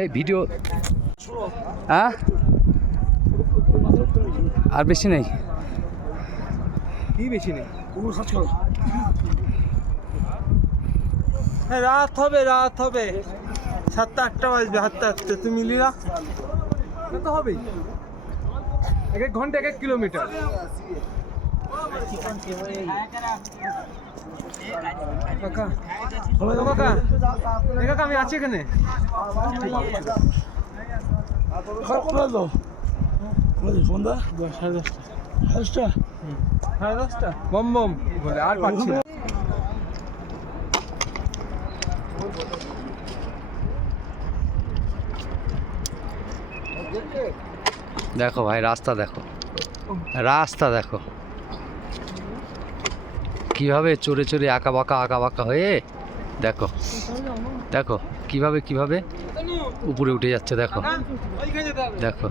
এই ভিডিও হ্যাঁ আর বেশি নেই, কি বেশি নেই। রাত হবে, রাত হবে, 7টা 8টা বাজবে। হাঁটতে হাঁটতে তুমি লিরা তো হবেই, 1 ঘন্টা 1 কিলোমিটার। কাকা কাকা কাকা আমি আছি এখানে। সাড়ে 10টা বম বম বলে আর পাচ্ছি না। দেখো ভাই রাস্তা দেখো, রাস্তা দেখো কিভাবে চড়ে চড়ে আঁকা বাঁকা হয়ে, দেখো দেখো কিভাবে কিভাবে উপরে উঠে যাচ্ছে, দেখো দেখো